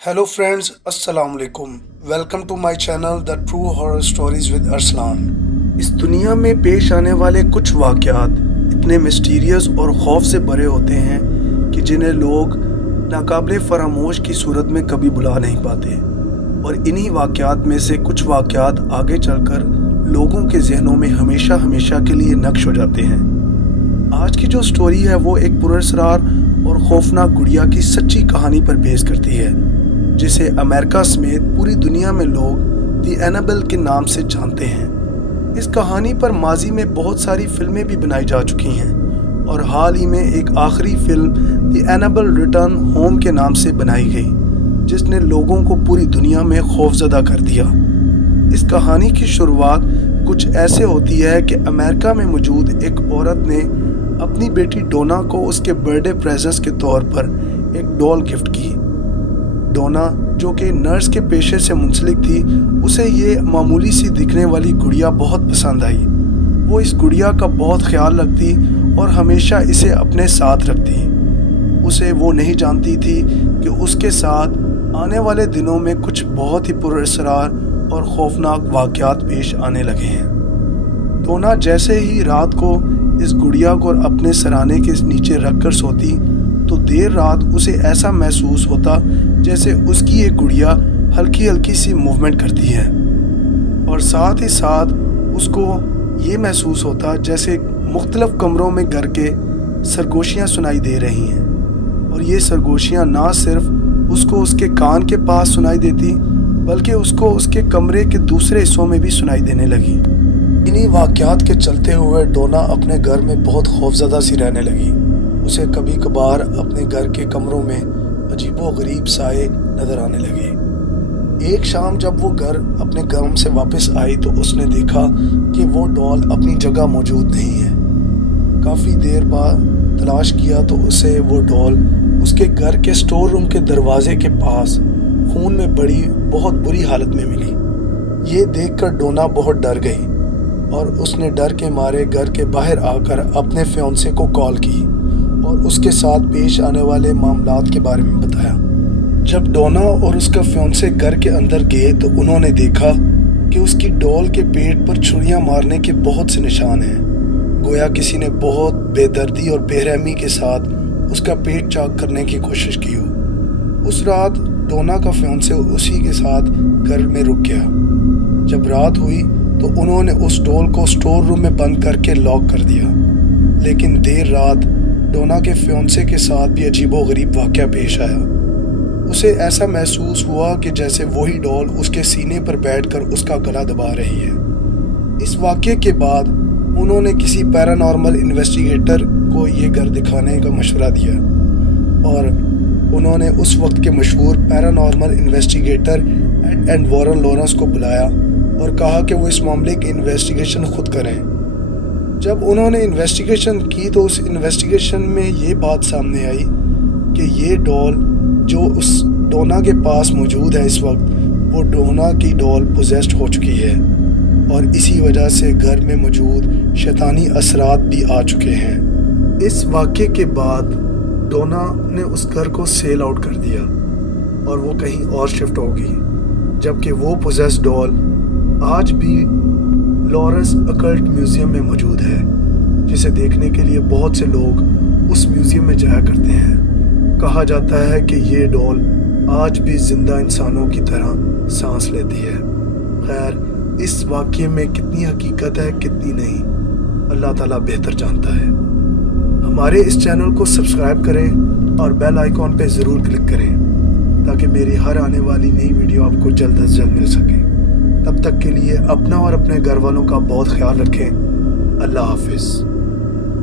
Hello friends, अस्सलाम वालेकुम। Welcome to my channel the true horror stories with Arsalan. इस दुनिया में पेश आने वाले कुछ वाक़यात इतने मिस्टीरियस और खौफ से भरे होते हैं कि जिन्हें लोग नाकाबिले फरामोश की सूरत में कभी भुला नहीं पाते। और इन्हीं वाक़यात में से कुछ वाक़यात आगे चलकर लोगों के जहनों में हमेशा हमेशा के लिए नक्श हो जाते हैं। आज की जो स्टोरी है वो एक पुरअसरार और खौफनाक गुड़िया की सच्ची कहानी पर बेस करती है, जिसे अमेरिका समेत पूरी दुनिया में लोग दी एनाबेल के नाम से जानते हैं। इस कहानी पर माजी में बहुत सारी फिल्में भी बनाई जा चुकी हैं और हाल ही में एक आखिरी फिल्म दी एनाबेल रिटर्न होम के नाम से बनाई गई, जिसने लोगों को पूरी दुनिया में खौफजदा कर दिया। इस कहानी की शुरुआत कुछ ऐसे होती है कि अमेरिका में मौजूद एक औरत ने अपनी बेटी डोना को उसके बर्थडे प्रेजेंट के तौर पर एक डॉल गिफ्ट की। डोना, जो कि नर्स के पेशे से मुंसलिक थी, उसे ये मामूली सी दिखने वाली गुड़िया बहुत पसंद आई। वो इस गुड़िया का बहुत ख्याल रखती और हमेशा इसे अपने साथ रखती। उसे वो नहीं जानती थी कि उसके साथ आने वाले दिनों में कुछ बहुत ही पुरअसरार और खौफनाक वाक़यात पेश आने लगे हैं। डोना जैसे ही रात को इस गुड़िया को अपने सराने के नीचे रखकर सोती तो देर रात उसे ऐसा महसूस होता जैसे उसकी एक गुड़िया हल्की हल्की सी मूवमेंट करती है, और साथ ही साथ उसको ये महसूस होता जैसे मुख्तलिफ कमरों में घर के सरगोशियाँ सुनाई दे रही हैं। और ये सरगोशियाँ ना सिर्फ उसको उसके कान के पास सुनाई देती बल्कि उसको उसके कमरे के दूसरे हिस्सों में भी सुनाई देने लगी। इन्हीं वाक़यात के चलते हुए डोना अपने घर में बहुत खौफज़दा सी रहने लगी। उसे कभी कभार अपने घर के कमरों में अजीबोगरीब साए नज़र आने लगे। एक शाम जब वो घर अपने काम से वापस आई तो उसने देखा कि वो डॉल अपनी जगह मौजूद नहीं है। काफ़ी देर बाद तलाश किया तो उसे वो डॉल उसके घर के स्टोर रूम के दरवाजे के पास खून में बड़ी बहुत बुरी हालत में मिली। ये देखकर डोना बहुत डर गई और उसने डर के मारे घर के बाहर आकर अपने फियांसे को कॉल की और उसके साथ पेश आने वाले मामलात के बारे में बताया। जब डोना और उसका फियांसे घर के अंदर गए तो उन्होंने देखा कि उसकी डॉल के पेट पर छुरियां मारने के बहुत से निशान हैं। गोया किसी ने बहुत बेदर्दी और बेरहमी के साथ उसका पेट चाक करने की कोशिश की हो। उस रात डोना का फियांसे उसी के साथ घर में रुक गया। जब रात हुई तो उन्होंने उस डॉल को स्टोर रूम में बंद करके लॉक कर दिया। लेकिन देर रात डोना के फियांसे के साथ भी अजीबोगरीब वाक़या पेश आया। उसे ऐसा महसूस हुआ कि जैसे वही डॉल उसके सीने पर बैठकर उसका गला दबा रही है। इस वाक़ये के बाद उन्होंने किसी पैरानॉर्मल इन्वेस्टिगेटर को ये घर दिखाने का मशवरा दिया और उन्होंने उस वक्त के मशहूर paranormal investigator Ed and Warren Lawrence को बुलाया और कहा कि वो इस मामले की इन्वेस्टिगेशन खुद करें। जब उन्होंने इन्वेस्टिगेशन की तो उस इन्वेस्टिगेशन में ये बात सामने आई कि ये डॉल जो उस डोना के पास मौजूद है इस वक्त, वो डोना की डॉल पोजेस्ड हो चुकी है और इसी वजह से घर में मौजूद शैतानी असरात भी आ चुके हैं। इस वाक़ये के बाद डोना ने उस घर को सेल आउट कर दिया और वो कहीं और शिफ्ट हो गई, जबकि वो पोजेस्ड डॉल आज भी लॉरेंस अकल्ट म्यूज़ियम में मौजूद है, जिसे देखने के लिए बहुत से लोग उस म्यूज़ियम में जाया करते हैं। कहा जाता है कि ये डॉल आज भी ज़िंदा इंसानों की तरह सांस लेती है। खैर, इस वाक़ये में कितनी हकीकत है कितनी नहीं, अल्लाह ताला बेहतर जानता है। हमारे इस चैनल को सब्सक्राइब करें और बेल आइकॉन पे ज़रूर क्लिक करें ताकि मेरी हर आने वाली नई वीडियो आपको जल्द से जल्द मिल सके। तब तक के लिए अपना और अपने घर वालों का बहुत ख्याल रखें। अल्लाह हाफिज़।